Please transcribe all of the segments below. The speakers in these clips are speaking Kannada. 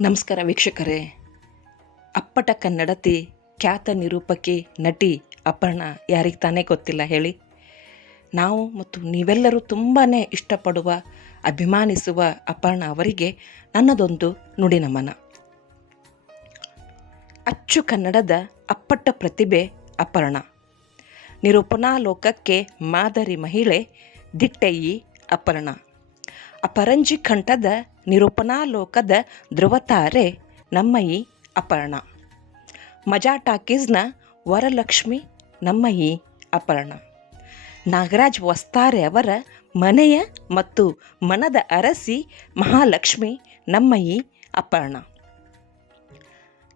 ನಮಸ್ಕಾರ ವೀಕ್ಷಕರೇ. ಅಪ್ಪಟ ಕನ್ನಡತಿ ಖ್ಯಾತ ನಿರೂಪಕಿ ನಟಿ ಅಪರ್ಣ ಯಾರಿಗೆ ತಾನೇ ಗೊತ್ತಿಲ್ಲ ಹೇಳಿ. ನಾವು ಮತ್ತು ನೀವೆಲ್ಲರೂ ತುಂಬಾ ಇಷ್ಟಪಡುವ, ಅಭಿಮಾನಿಸುವ ಅಪರ್ಣ ಅವರಿಗೆ ನನ್ನದೊಂದು ನುಡಿ ನಮನ ಅಚ್ಚು ಕನ್ನಡದ ಅಪ್ಪಟ ಪ್ರತಿಭೆ ಅಪರ್ಣ. ನಿರೂಪಣಾ ಲೋಕಕ್ಕೆ ಮಾದರಿ ಮಹಿಳೆ ದಿಟ್ಟೆಯಿ ಅಪರ್ಣ. ಅಪರಂಜಿ ಕಂಠದ ನಿರೂಪಣಾಲೋಕದ ಧ್ರುವತಾರೆ ನಮ್ಮ ಈ ಅಪರ್ಣ. ಮಜಾ ಟಾಕೀಸ್ನ ವರಲಕ್ಷ್ಮಿ ನಮ್ಮ ಈ ಅಪರ್ಣ. ನಾಗರಾಜ್ ವಸ್ತಾರೆ ಅವರ ಮನೆಯ ಮತ್ತು ಮನದ ಅರಸಿ ಮಹಾಲಕ್ಷ್ಮಿ ನಮ್ಮ ಈ ಅಪರ್ಣ.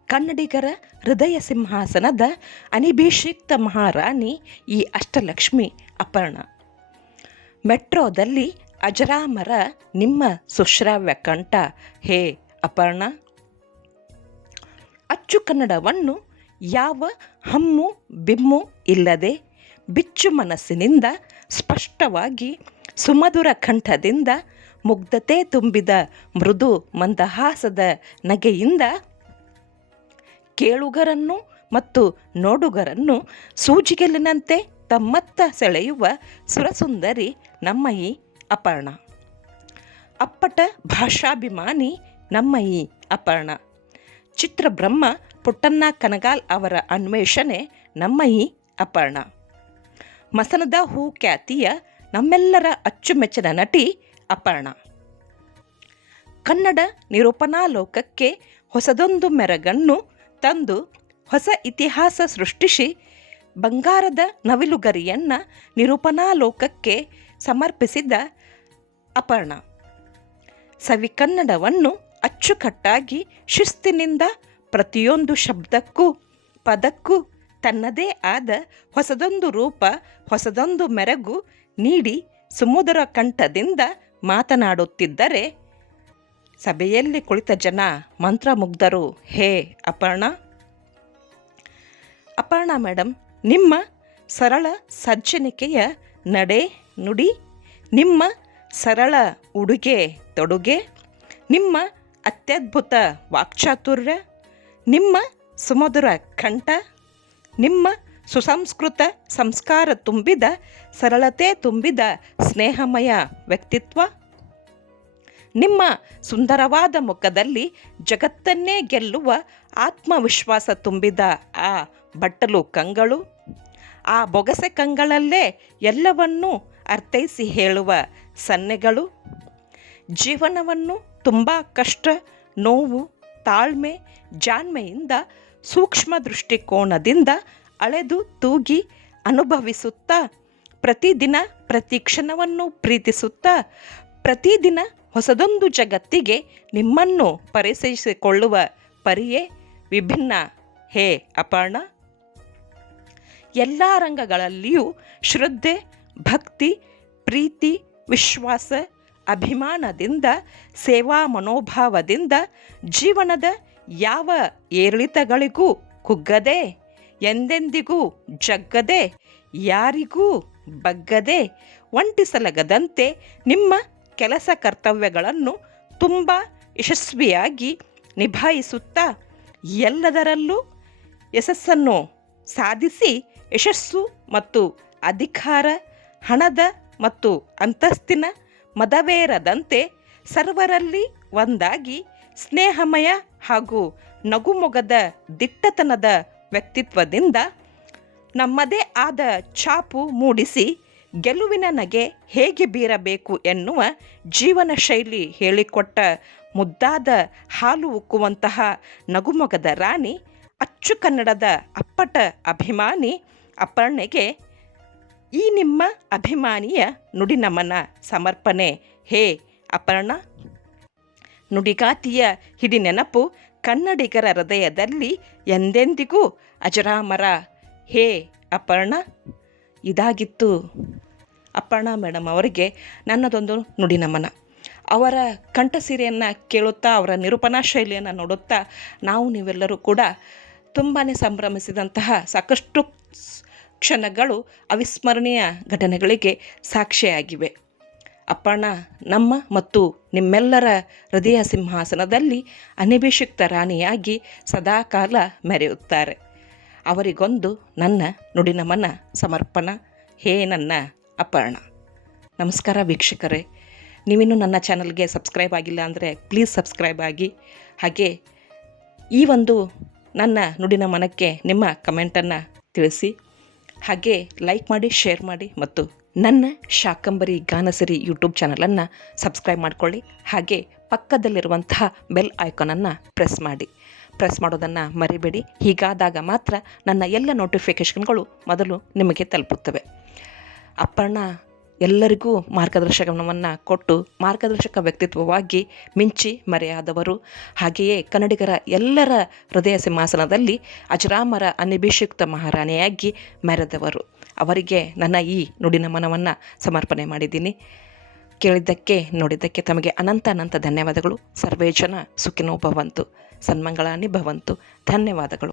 ಕನ್ನಡಿಗರ ಹೃದಯ ಸಿಂಹಾಸನದ ಅನಿಭಿಷಿಕ್ತ ಮಹಾರಾಣಿ ಈ ಅಷ್ಟಲಕ್ಷ್ಮಿ ಅಪರ್ಣ. ಮೆಟ್ರೋದಲ್ಲಿ ಅಜರಾಮರ ನಿಮ್ಮ ಸುಶ್ರಾವ್ಯ ಕಂಠ. ಹೇ ಅಪರ್ಣ, ಅಚ್ಚು ಕನ್ನಡವನ್ನು ಯಾವ ಹಮ್ಮು ಬಿಮ್ಮು ಇಲ್ಲದೆ ಬಿಚ್ಚು ಮನಸ್ಸಿನಿಂದ ಸ್ಪಷ್ಟವಾಗಿ ಸುಮಧುರ ಕಂಠದಿಂದ ಮುಗ್ಧತೆ ತುಂಬಿದ ಮೃದು ಮಂದಹಾಸದ ನಗೆಯಿಂದ ಕೇಳುಗರನ್ನು ಮತ್ತು ನೋಡುಗರನ್ನು ಸೂಜಿಗೆಲಿನಂತೆ ತಮ್ಮತ್ತ ಸೆಳೆಯುವ ಸುರಸುಂದರಿ ನಮ್ಮ ಈ ಅಪರ್ಣ. ಅಪ್ಪಟ ಭಾಷಾಭಿಮಾನಿ ನಮ್ಮ ಈ ಅಪರ್ಣ. ಚಿತ್ರಬ್ರಹ್ಮ ಪುಟ್ಟಣ್ಣ ಕನಗಾಲ್ ಅವರ ಅನ್ವೇಷಣೆ ನಮ್ಮ ಅಪರ್ಣ. ಮಸನದ ಹೂ ಖ್ಯಾತಿಯ ನಮ್ಮೆಲ್ಲರ ಅಚ್ಚುಮೆಚ್ಚಿನ ನಟಿ ಅಪರ್ಣ. ಕನ್ನಡ ನಿರೂಪಣಾ ಲೋಕಕ್ಕೆ ಹೊಸದೊಂದು ಮೆರಗನ್ನು ತಂದು ಹೊಸ ಇತಿಹಾಸ ಸೃಷ್ಟಿಸಿ ಬಂಗಾರದ ನವಿಲುಗರಿಯನ್ನು ನಿರೂಪಣಾ ಲೋಕಕ್ಕೆ ಸಮರ್ಪಿಸಿದ ಅಪರ್ಣ. ಸವಿಕನ್ನಡವನ್ನು ಅಚ್ಚುಕಟ್ಟಾಗಿ ಶಿಸ್ತಿನಿಂದ ಪ್ರತಿಯೊಂದು ಶಬ್ದಕ್ಕೂ ಪದಕ್ಕೂ ತನ್ನದೇ ಆದ ಹೊಸದೊಂದು ರೂಪ, ಹೊಸದೊಂದು ಮೆರಗು ನೀಡಿ ಸುಮುದರ ಕಂಠದಿಂದ ಮಾತನಾಡುತ್ತಿದ್ದರೆ ಸಭೆಯಲ್ಲಿ ಕುಳಿತ ಜನ ಮಂತ್ರಮುಗ್ಧರು, ಹೇ ಅಪರ್ಣ! ಅಪರ್ಣ ಮೇಡಮ್ ನಿಮ್ಮ ಸರಳ ಸಜ್ಜನಿಕೆಯ ನಡೆ ನುಡಿ, ನಿಮ್ಮ ಸರಳ ಉಡುಗೆ ತೊಡುಗೆ, ನಿಮ್ಮ ಅತ್ಯದ್ಭುತ ವಾಕ್ಚಾತುರ್ಯ, ನಿಮ್ಮ ಸುಮಧುರ ಕಂಠ, ನಿಮ್ಮ ಸುಸಂಸ್ಕೃತ ಸಂಸ್ಕಾರ ತುಂಬಿದ, ಸರಳತೆ ತುಂಬಿದ ಸ್ನೇಹಮಯ ವ್ಯಕ್ತಿತ್ವ, ನಿಮ್ಮ ಸುಂದರವಾದ ಮುಖದಲ್ಲಿ ಜಗತ್ತನ್ನೇ ಗೆಲ್ಲುವ ಆತ್ಮವಿಶ್ವಾಸ ತುಂಬಿದ ಆ ಬಟ್ಟಲು ಕಂಗಳು, ಆ ಬೊಗಸೆ ಕಂಗಳಲ್ಲೇ ಎಲ್ಲವನ್ನೂ ಅರ್ಥೈಸಿ ಹೇಳುವ ಸನ್ನೆಗಳು, ಜೀವನವನ್ನು ತುಂಬ ಕಷ್ಟ, ನೋವು, ತಾಳ್ಮೆ, ಜಾಣ್ಮೆಯಿಂದ ಸೂಕ್ಷ್ಮ ದೃಷ್ಟಿಕೋನದಿಂದ ಅಳೆದು ತೂಗಿ ಅನುಭವಿಸುತ್ತಾ, ಪ್ರತಿದಿನ ಪ್ರತಿ ಕ್ಷಣವನ್ನು ಪ್ರೀತಿಸುತ್ತಾ, ಪ್ರತಿದಿನ ಹೊಸದೊಂದು ಜಗತ್ತಿಗೆ ನಿಮ್ಮನ್ನು ಪರಿಚಯಿಸಿಕೊಳ್ಳುವ ಪರಿಯೇ ವಿಭಿನ್ನ. ಹೇ ಅಪರ್ಣ. ಎಲ್ಲ ರಂಗಗಳಲ್ಲಿಯೂ ಶ್ರದ್ಧೆ ಭಕ್ತಿ, ಪ್ರೀತಿ, ವಿಶ್ವಾಸ, ಅಭಿಮಾನದಿಂದ, ಸೇವಾ ಮನೋಭಾವದಿಂದ ಜೀವನದ ಯಾವ ಏರಿಳಿತಗಳಿಗೂ ಕುಗ್ಗದೆ, ಎಂದೆಂದಿಗೂ ಜಗ್ಗದೆ, ಯಾರಿಗೂ ಬಗ್ಗದೆ ಒಂಟಿಸಲಗದಂತೆ ನಿಮ್ಮ ಕೆಲಸ ಕರ್ತವ್ಯಗಳನ್ನು ತುಂಬ ಯಶಸ್ವಿಯಾಗಿ ನಿಭಾಯಿಸುತ್ತಾ ಎಲ್ಲದರಲ್ಲೂ ಯಶಸ್ಸನ್ನು ಸಾಧಿಸಿ ಯಶಸ್ಸು ಮತ್ತು ಅಧಿಕಾರ ಹಣದ ಮತ್ತು ಅಂತಸ್ತಿನ ಮದವೇರದಂತೆ ಸರ್ವರಲ್ಲಿ ಒಂದಾಗಿ ಸ್ನೇಹಮಯ ಹಾಗೂ ನಗುಮೊಗದ ದಿಟ್ಟತನದ ವ್ಯಕ್ತಿತ್ವದಿಂದ ನಮ್ಮದೇ ಆದ ಛಾಪು ಮೂಡಿಸಿ ಗೆಲುವಿನ ನಗೆ ಹೇಗೆ ಬೀರಬೇಕು ಎನ್ನುವ ಜೀವನ ಶೈಲಿ ಹೇಳಿಕೊಟ್ಟ ಮುದ್ದಾದ ಹಾಲು ಉಕ್ಕುವಂತಹ ನಗುಮೊಗದ ರಾಣಿ ಅಚ್ಚು ಕನ್ನಡದ ಅಪ್ಪಟ ಅಭಿಮಾನಿ ಅಪರ್ಣೆಗೆ ಈ ನಿಮ್ಮ ಅಭಿಮಾನಿಯ ನುಡಿ ನಮನ ಸಮರ್ಪಣೆ. ಹೇ, ಅಪರ್ಣ. ನುಡಿಗಾತಿಯ ಹಿಡಿ ನೆನಪು ಕನ್ನಡಿಗರ ಹೃದಯದಲ್ಲಿ ಎಂದೆಂದಿಗೂ ಅಜರಾಮರ. ಹೇ, ಅಪರ್ಣ. ಇದಾಗಿತ್ತು. ಅಪರ್ಣ ಮೇಡಮ್ ಅವರಿಗೆ ನನ್ನದೊಂದು ನುಡಿ ನಮನ ಅವರ ಕಂಠಸಿರಿಯನ್ನು ಕೇಳುತ್ತಾ, ಅವರ ನಿರೂಪಣಾ ಶೈಲಿಯನ್ನು ನೋಡುತ್ತಾ, ನಾವು ನೀವೆಲ್ಲರೂ ಕೂಡ ತುಂಬಾ ಸಂಭ್ರಮಿಸಿದಂತಹ ಸಾಕಷ್ಟು ಕ್ಷಣಗಳು ಅವಿಸ್ಮರಣೀಯ ಘಟನೆಗಳಿಗೆ ಸಾಕ್ಷಿಯಾಗಿವೆ. ಅಪ್ಪಣ್ಣ, ನಮ್ಮ ಮತ್ತು ನಿಮ್ಮೆಲ್ಲರ ಹೃದಯ ಸಿಂಹಾಸನದಲ್ಲಿ ಅನಿಭಿಷಿಕ್ತ ರಾಣಿಯಾಗಿ ಸದಾಕಾಲ ಮೆರೆಯುತ್ತಾರೆ. ಅವರಿಗೊಂದು ನನ್ನ ನುಡಿನಮನ ಸಮರ್ಪಣ. ಹೇ ನನ್ನ ಅಪರ್ಣ ನಮಸ್ಕಾರ ವೀಕ್ಷಕರೇ. ನೀವಿನ್ನು ನನ್ನ ಚಾನಲ್ಗೆ ಸಬ್ಸ್ಕ್ರೈಬ್ ಆಗಿಲ್ಲ ಅಂದರೆ ಪ್ಲೀಸ್ ಸಬ್ಸ್ಕ್ರೈಬ್ ಆಗಿ. ಹಾಗೆ ಈ ಒಂದು ನನ್ನ ನುಡಿನ ಮನಕ್ಕೆ ನಿಮ್ಮ ಕಮೆಂಟನ್ನು ತಿಳಿಸಿ. ಹಾಗೆ ಲೈಕ್ ಮಾಡಿ ಶೇರ್ ಮಾಡಿ ಮತ್ತು ನನ್ನ ಶಾಕಂಬರಿ ಗಾನಸರಿ ಯೂಟ್ಯೂಬ್ ಚಾನಲನ್ನು ಸಬ್ಸ್ಕ್ರೈಬ್ ಮಾಡಿಕೊಳ್ಳಿ. ಹಾಗೆ ಪಕ್ಕದಲ್ಲಿರುವಂತಹ ಬೆಲ್ ಐಕಾನನ್ನು ಪ್ರೆಸ್ ಮಾಡಿ. ಪ್ರೆಸ್ ಮಾಡೋದನ್ನು ಮರಿಬೇಡಿ. ಹೀಗಾದಾಗ ಮಾತ್ರ ನನ್ನ ಎಲ್ಲ ನೋಟಿಫಿಕೇಷನ್ಗಳು ಮೊದಲು ನಿಮಗೆ ತಲುಪುತ್ತವೆ. ಅಪ್ಪಣ್ಣ ಎಲ್ಲರಿಗೂ ಮಾರ್ಗದರ್ಶನವನ್ನು ಕೊಟ್ಟು ಮಾರ್ಗದರ್ಶಕ ವ್ಯಕ್ತಿತ್ವವಾಗಿ ಮಿಂಚಿ ಮರೆಯಾದವರು. ಹಾಗೆಯೇ ಕನ್ನಡಿಗರ ಎಲ್ಲರ ಹೃದಯ ಸಿಂಹಾಸನದಲ್ಲಿ ಅಜರಾಮರ ಅನಿಭಿಷಿಕ್ತ ಮಹಾರಾಣಿಯಾಗಿ ಮೆರೆದವರು. ಅವರಿಗೆ ನನ್ನ ಈ ನುಡಿನಮನವನ್ನು ಸಮರ್ಪಣೆ ಮಾಡಿದ್ದೀನಿ. ಕೇಳಿದ್ದಕ್ಕೆ ನೋಡಿದ್ದಕ್ಕೆ ತಮಗೆ ಅನಂತ ಅನಂತ ಧನ್ಯವಾದಗಳು. ಸರ್ವೇ ಜನ ಸುಖಿನೋ ಭವಂತು ಸನ್ಮಂಗಳಾನಿ ಭವಂತು. ಧನ್ಯವಾದಗಳು.